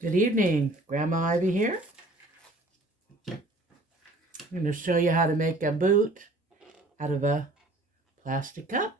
Good evening, Grandma Ivy here. I'm going to show you how to make a boot out of a plastic cup.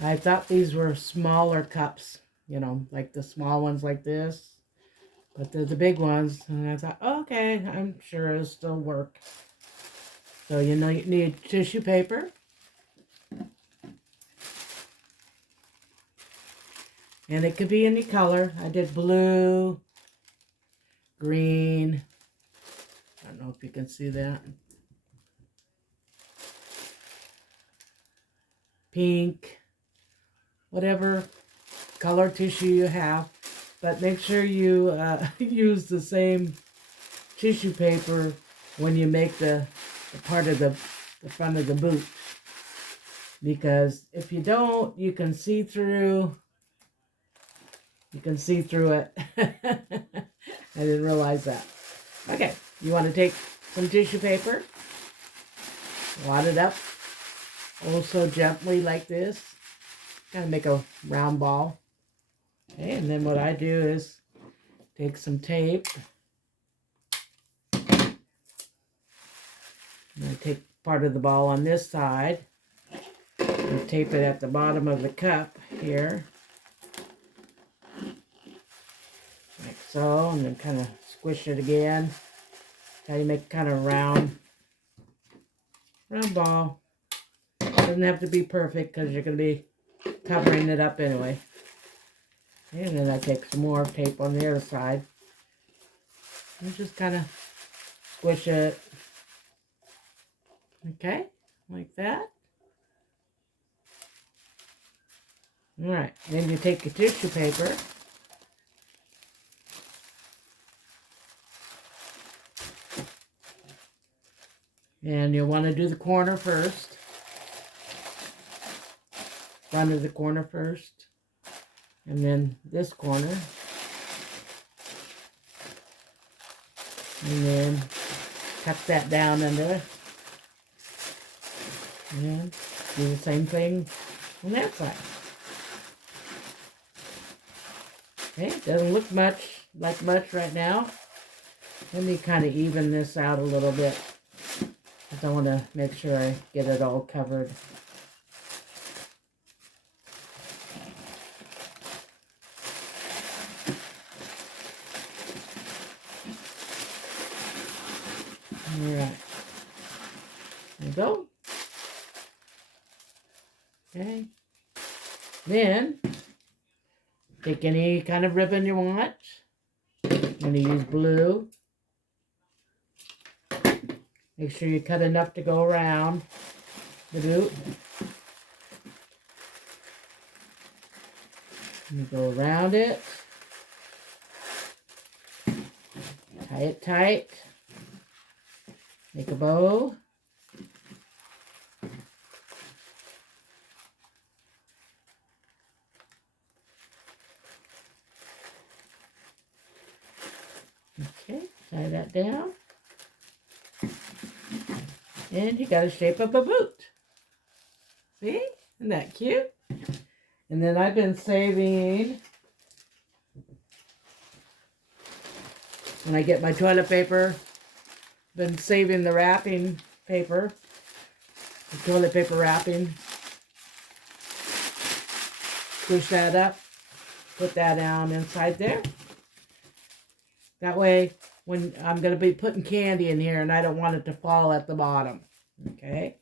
I thought these were smaller cups, like the small ones like this, but they're the big ones, and I thought, oh, okay, I'm sure it'll still work. So you need tissue paper, and it could be any color. I did blue, green, I don't know if you can see that, pink, whatever color tissue you have, but make sure you use the same tissue paper when you make the part of the front of the boot, because if you don't, you can see through it. I didn't realize that. Okay, you want to take some tissue paper, wad it up also gently like this, kind of make a round ball. Okay, and then what I do is take some tape, and I take part of the ball on this side and tape it at the bottom of the cup here, like so, and then kind of squish it again. How you make kind of round ball. Doesn't have to be perfect because you're going to be covering it up anyway. And then I take some more tape on the other side and just kind of squish it. Okay, like that. All right, then you take your tissue paper and you'll want to do the corner first. Front of the corner first, and then this corner, and then cut that down under it, and do the same thing on that side. Okay, it doesn't look like much right now. Let me kind of even this out a little bit, because I want to make sure I get it all covered. Alright, there we go. Okay, then take any kind of ribbon you want. I'm going to use blue. Make sure you cut enough to go around the boot. You go around it. Tie it tight. Make a bow. Okay, tie that down. And you got a shape of a boot. See? Isn't that cute? And then I've been saving, when I get my toilet paper, been saving the wrapping paper, the toilet paper wrapping. Push that up, put that down inside there. That way, when I'm going to be putting candy in here and I don't want it to fall at the bottom. Okay?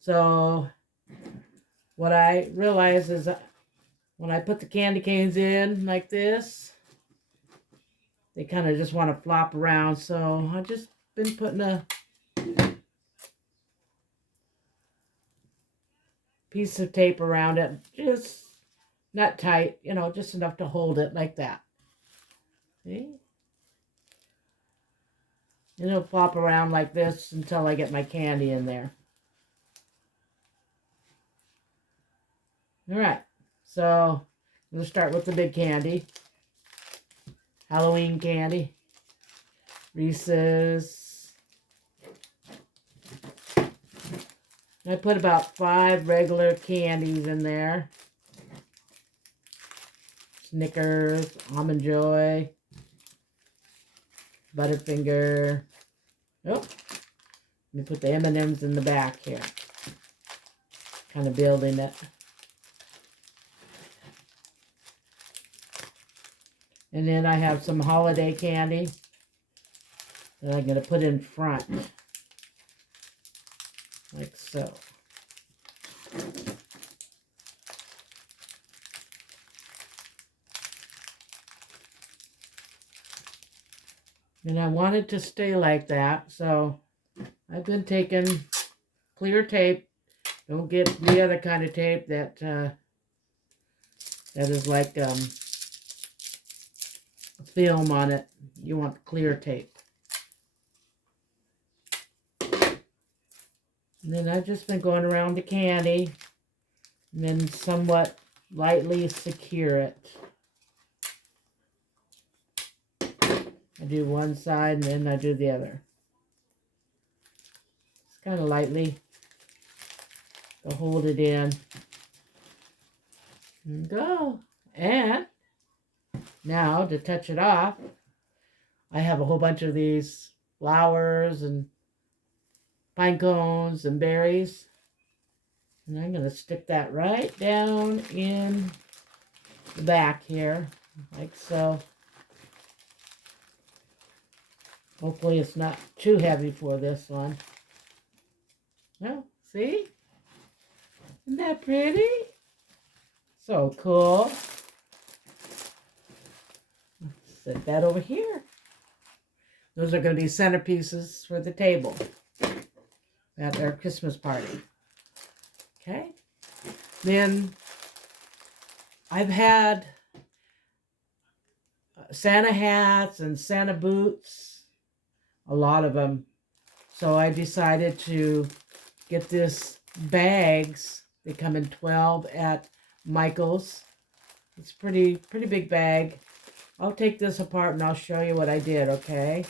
So, what I realize is when I put the candy canes in like this, they kind of just want to flop around. So, I've just been putting a piece of tape around it. Just not tight, just enough to hold it like that. See? And it'll flop around like this until I get my candy in there. Alright, so I'm going to start with the big candy. Halloween candy. Reese's. I put about 5 regular candies in there. Snickers, Almond Joy, Butterfinger. Oh, let me put the M&Ms in the back here. Kind of building it. And then I have some holiday candy that I'm going to put in front. Like so. And I want it to stay like that, so I've been taking clear tape. Don't get the other kind of tape that that is like film on it. You want clear tape. And then I've just been going around the candy and then somewhat lightly secure it. I do one side and then I do the other. Just kind of lightly to hold it in. And go. And now to touch it off, I have a whole bunch of these flowers and pine cones and berries. And I'm going to stick that right down in the back here, like so. Hopefully it's not too heavy for this one. No, see? Isn't that pretty? So cool. Let's set that over here. Those are going to be centerpieces for the table at our Christmas party. Okay. Then I've had Santa hats and Santa boots, a lot of them. So I decided to get this bags. They come in 12 at Michael's. It's pretty big bag. I'll take this apart and I'll show you what I did, okay?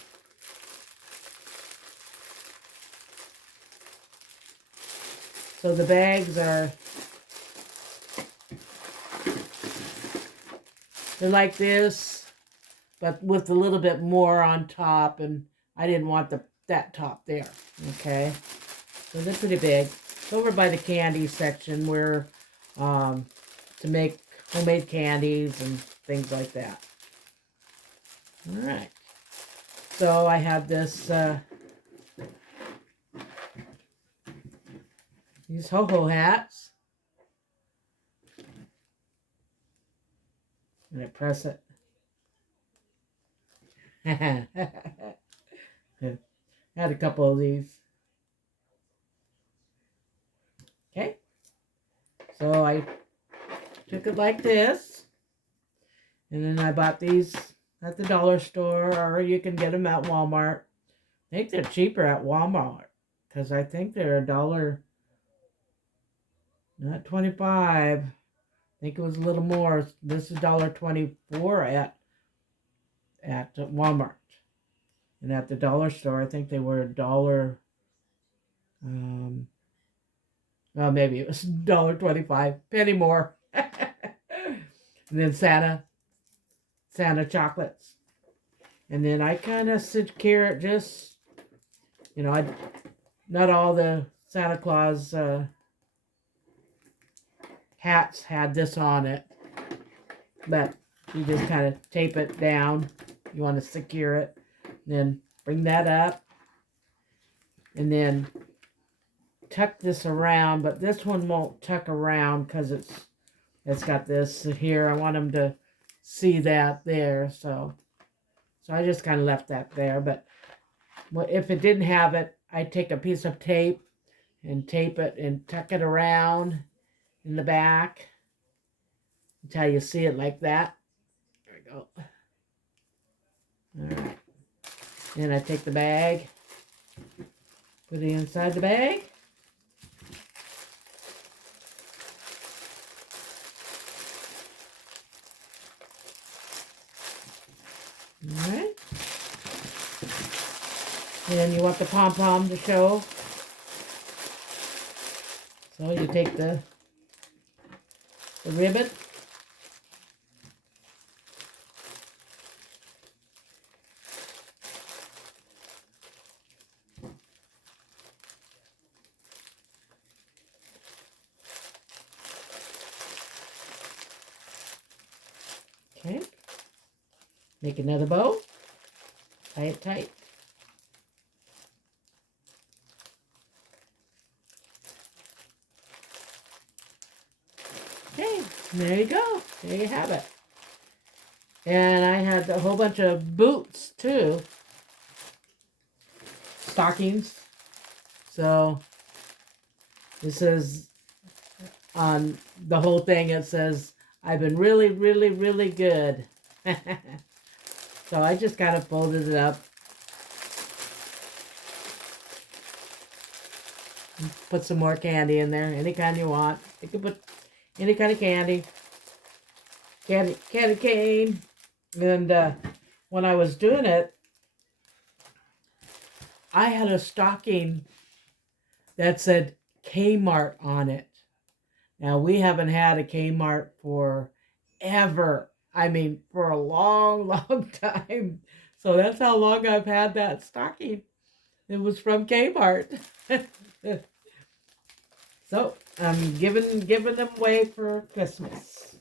So the bags are, they're like this, but with a little bit more on top, and I didn't want that top there, okay? So they're pretty big. It's over by the candy section where, to make homemade candies and things like that. All right. So I have this, these ho-ho hats. And I press it. I had a couple of these. Okay. So I took it like this. And then I bought these at the dollar store, or you can get them at Walmart. I think they're cheaper at Walmart because I think they're $1, not 25. I think it was a little more. This is $1.24 at Walmart. And at the dollar store, I think they were $1. Well, maybe it was $1.25, penny more. And then Santa chocolates. And then I kind of secure it just, you know, not all the Santa Claus hats had this on it. But you just kind of tape it down. You want to secure it. Then bring that up. And then tuck this around. But this one won't tuck around because it's got this here. I want them to see that there. So I just kind of left that there. But if it didn't have it, I'd take a piece of tape and tape it and tuck it around in the back until you see it like that. There we go. All right. Then I take the bag, put it inside the bag. All right. Then you want the pom-pom to show. So you take the ribbon Okay. Make another bow. Tie it tight. Okay, there you go. There you have it. And I had a whole bunch of boots too. Stockings. So this is on the whole thing. It says, I've been really, really, really good. So I just kind of folded it up. Put some more candy in there. Any kind you want. You can put any kind of candy. Candy cane. And when I was doing it, I had a stocking that said Kmart on it. Now, we haven't had a Kmart forever. I mean, for a long, long time. So that's how long I've had that stocking. It was from Kmart. So I'm giving them away for Christmas.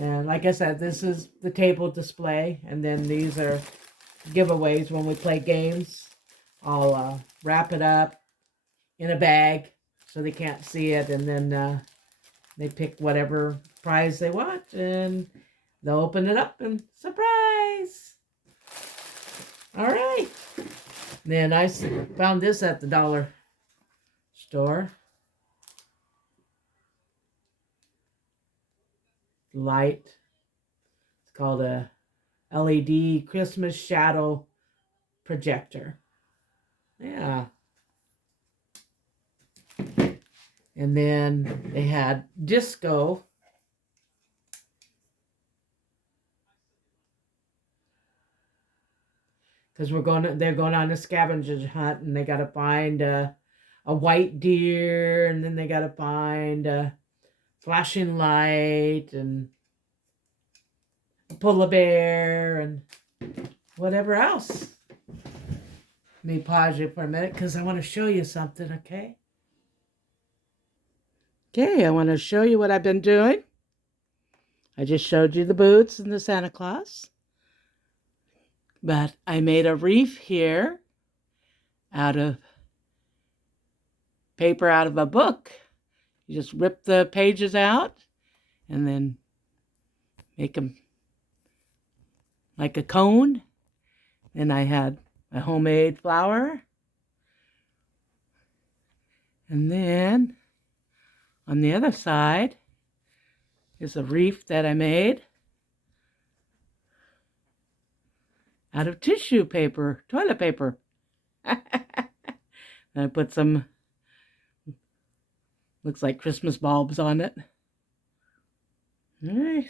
And like I said, this is the table display. And then these are giveaways when we play games. I'll wrap it up in a bag so they can't see it. And then they pick whatever prize they want. And they'll open it up and surprise! All right. Then I found this at the dollar store. Light. It's called a LED Christmas shadow projector. Yeah. And then they had disco. Because they're going on a scavenger hunt, and they got to find a white deer, and then they got to find a flashing light, and a polar bear, and whatever else. Let me pause you for a minute because I want to show you something, okay? Okay, I want to show you what I've been doing. I just showed you the boots and the Santa Claus. But I made a wreath here out of paper out of a book. You just rip the pages out and then make them like a cone. Then I had a homemade flower. And then on the other side is a wreath that I made out of tissue paper, toilet paper. And I put some, looks like Christmas bulbs on it. All right.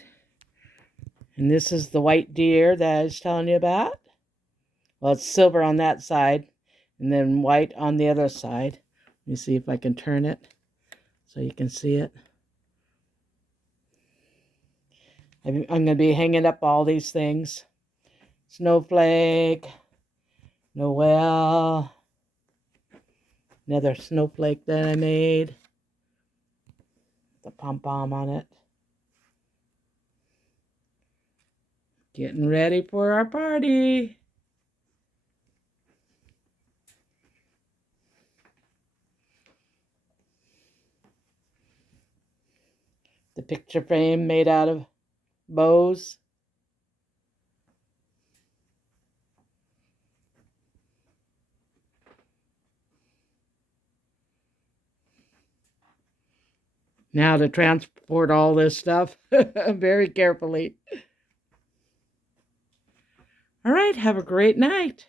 And this is the white deer that I was telling you about. Well, it's silver on that side and then white on the other side. Let me see if I can turn it so you can see it. I'm going to be hanging up all these things. Snowflake, Noel, another snowflake that I made. The pom-pom on it. Getting ready for our party. The picture frame made out of bows. Now to transport all this stuff very carefully. All right, have a great night.